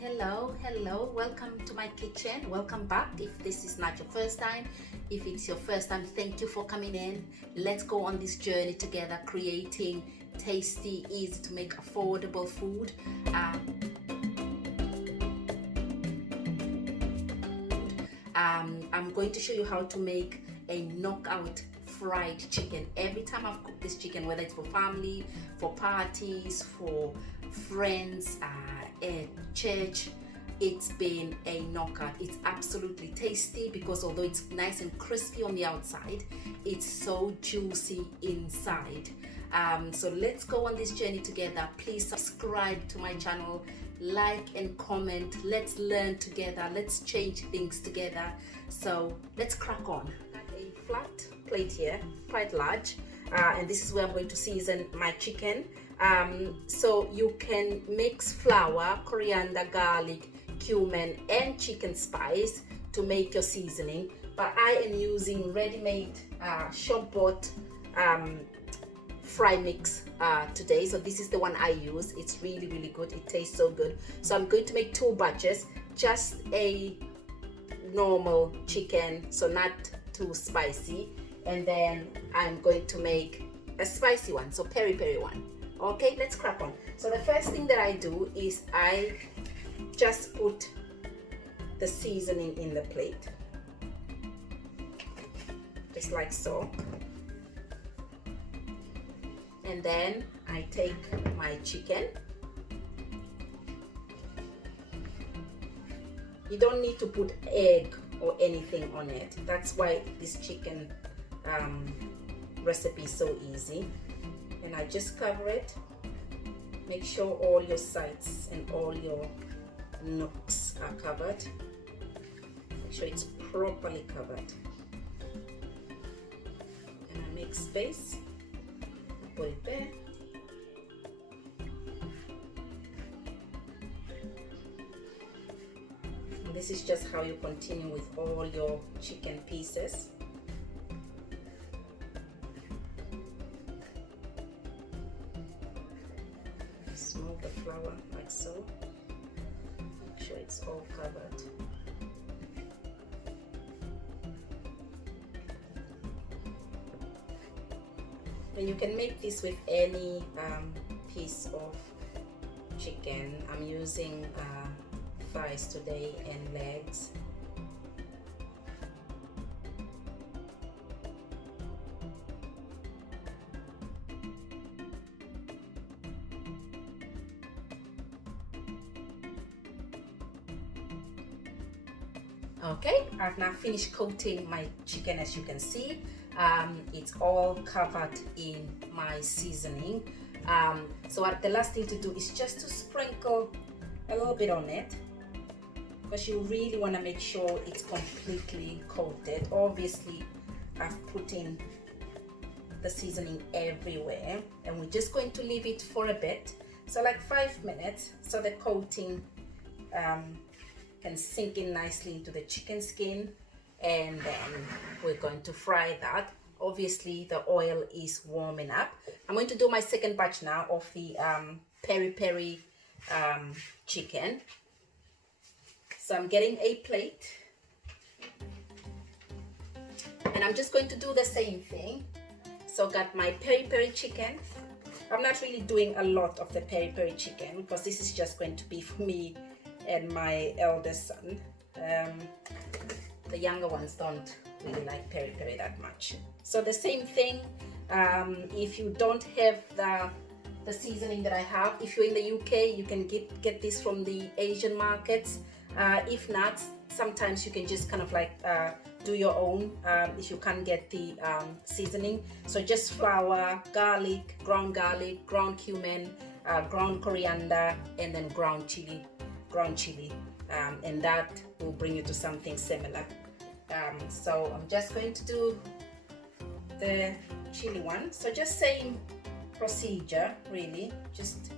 Hello, welcome to my kitchen. Welcome back if this is not your first time. If it's your first time, thank you for coming in. Let's go on this journey together, creating tasty, easy to make, affordable food. I'm going to show you how to make a knockout fried chicken. Every time I've cooked this chicken, whether it's for family, for parties, for friends, at church, it's been a knockout. It's absolutely tasty because although it's nice and crispy on the outside, it's so juicy inside. So let's go on this journey together. Please subscribe to my channel, like and comment. Let's learn together. Let's change things together. So let's crack on. I have a flat plate here, quite large, and this is where I'm going to season my chicken. So you can mix flour, coriander, garlic, cumin and chicken spice to make your seasoning, but I am using ready-made shop-bought fry mix today. So this is the one I use. It's really good. It tastes so good. So I'm going to make 2 batches, just a normal chicken, so not too spicy, and then I'm going to make a spicy one, so peri one. Okay, let's crack on. So the first thing that I do is I just put the seasoning in the plate, just like so. And then I take my chicken. You don't need to put egg or anything on it. That's why this chicken recipe is so easy. And I just cover it. Make sure all your sides and all your nooks are covered. Make sure it's properly covered. And I make space. Put it there. And this is just how you continue with all your chicken pieces. Move the flour like so. Make sure it's all covered. And you can make this with any piece of chicken. I'm using thighs today and legs. Okay, I've now finished coating my chicken. As you can see, it's all covered in my seasoning. So the last thing to do is just to sprinkle a little bit on it, because you really want to make sure it's completely coated. Obviously, I've put in the seasoning everywhere, and we're just going to leave it for a bit, so like 5 minutes, so the coating can sink in nicely into the chicken skin, and then we're going to fry that. Obviously the oil is warming up. I'm going to do my second batch now of the peri chicken. So I'm getting a plate, and I'm just going to do the same thing. So got my peri chicken. I'm not really doing a lot of the peri chicken because this is just going to be for me and my eldest son. The younger ones don't really like peri that much. So the same thing, if you don't have the seasoning that I have, if you're in the UK, you can get this from the Asian markets. If not, sometimes you can just kind of like do your own if you can't get the seasoning. So just flour, garlic, ground cumin, ground coriander, and then ground chili, and that will bring you to something similar. So I'm just going to do the chili one. So just same procedure, really. Just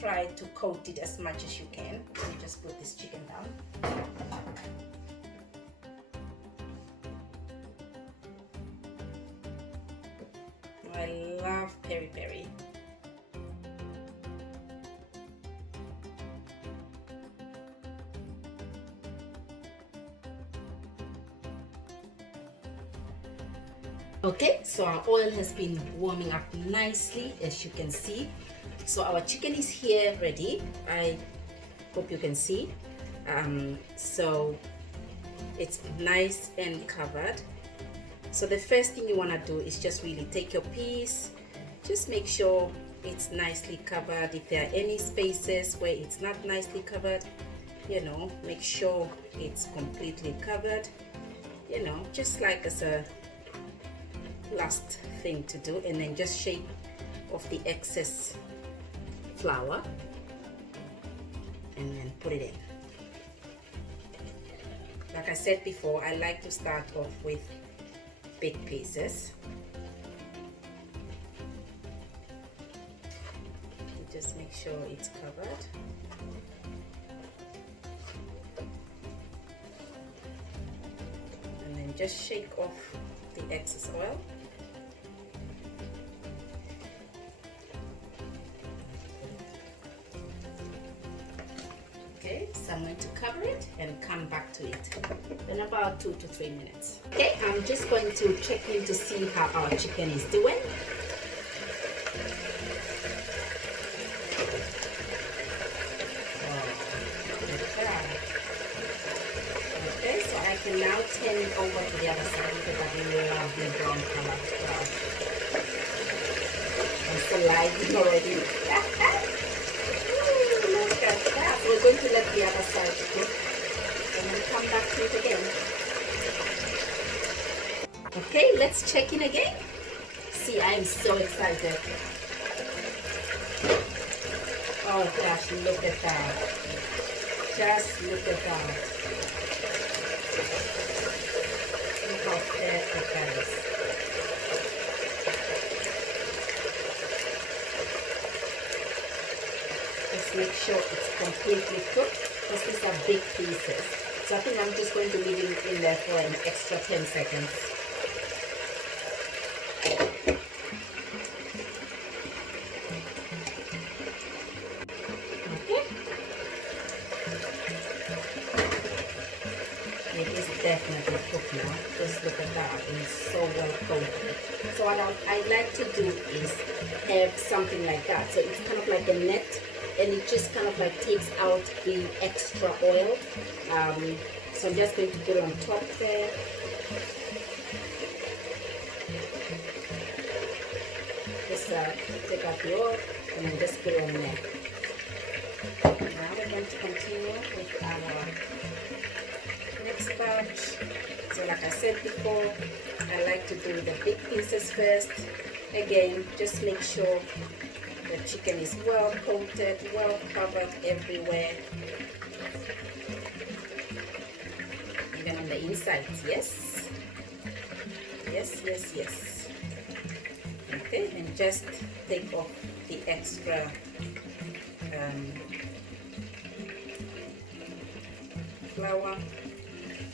try to coat it as much as you can. Let me just put this chicken down. I love peri. Okay, so our oil has been warming up nicely, as you can see. So our chicken is here ready. I hope you can see. So it's nice and covered. So the first thing you want to do is just really take your piece, just make sure it's nicely covered. If there are any spaces where it's not nicely covered, you know, make sure it's completely covered, you know, just like as a last thing to do. And then just shake off the excess flour and then put it in. Like I said before, I like to start off with big pieces. Just make sure it's covered. And then just shake off the excess oil. Okay, so I'm going to cover it and come back to it in about 2 to 3 minutes. Okay, I'm just going to check in to see how our chicken is doing. Okay, so I can now turn it over to the other side because I really love the brown color. Wow. I'm so light already. Look at that. We're going to let the other side cook and then come back to it again. Okay, let's check in again. See, I am so excited. Oh gosh, look at that. Just look at that. Look how perfect that is. Just make sure it's completely cooked because these are big pieces. So I think I'm just going to leave it in there for an extra 10 seconds. It is definitely cooked now. Just look at that. It's so well coated. So what I like to do is have something like that. So it's kind of like a net, and it just kind of like takes out the extra oil. So I'm just going to put it on top there. Just take out the oil and then just put it on there. Now we're going to continue with our next batch. So like I said before, I like to do the big pieces first. Again, just make sure the chicken is well coated, well covered everywhere, even on the inside. Yes, yes, yes, yes. Okay, and just take off the extra flour.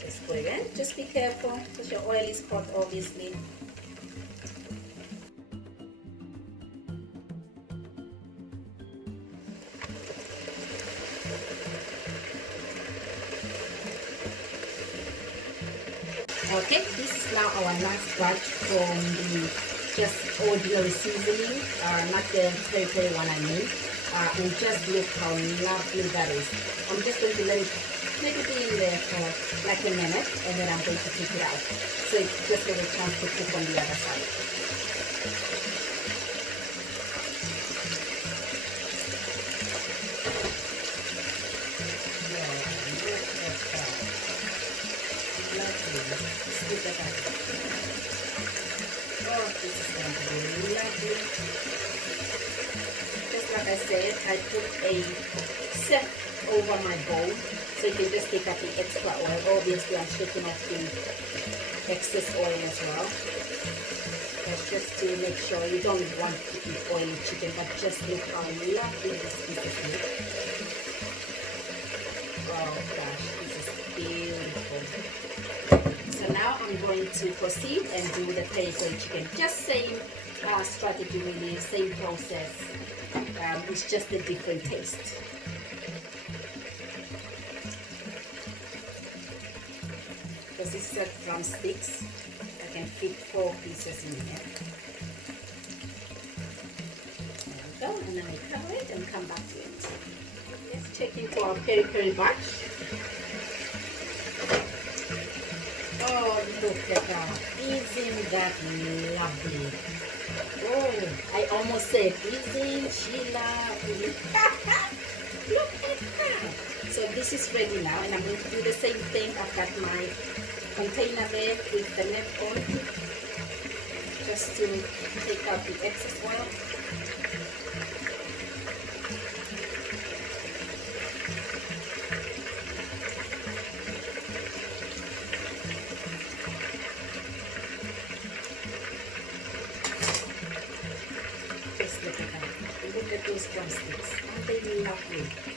Just put it in. Just be careful because your oil is hot, obviously. Okay, this is now our last batch from the just ordinary seasoning, not the peri-peri one I mean. And just look how lovely that is. I'm just going to let it be in there for like a minute, and then I'm going to take it out. So it's just a chance to cook on the other side. Look at that. Oh, this is going to be lovely. Just like I said, I put a set over my bowl, so you can just take out the extra oil. Obviously, I'm shaking off the excess oil as well. That's just to make sure you don't want to eat oily chicken, but just look how lovely this piece is. Oh gosh, this is beautiful. So now I'm going to proceed and do the peri-peri chicken. Just same strategy really, same process. It's just a different taste. Because this is drumsticks. I can fit 4 pieces in here. There we go, and then we cover it and come back to it. Let's check into our peri-peri batch. Oh, look at that. Isn't that lovely? Oh, I almost said, isn't she lovely? Look at that. So this is ready now, and I'm going to do the same thing. I've got my container there with the net on, just to take out the excess oil. Just look at that. Look at those drumsticks. Aren't they lovely?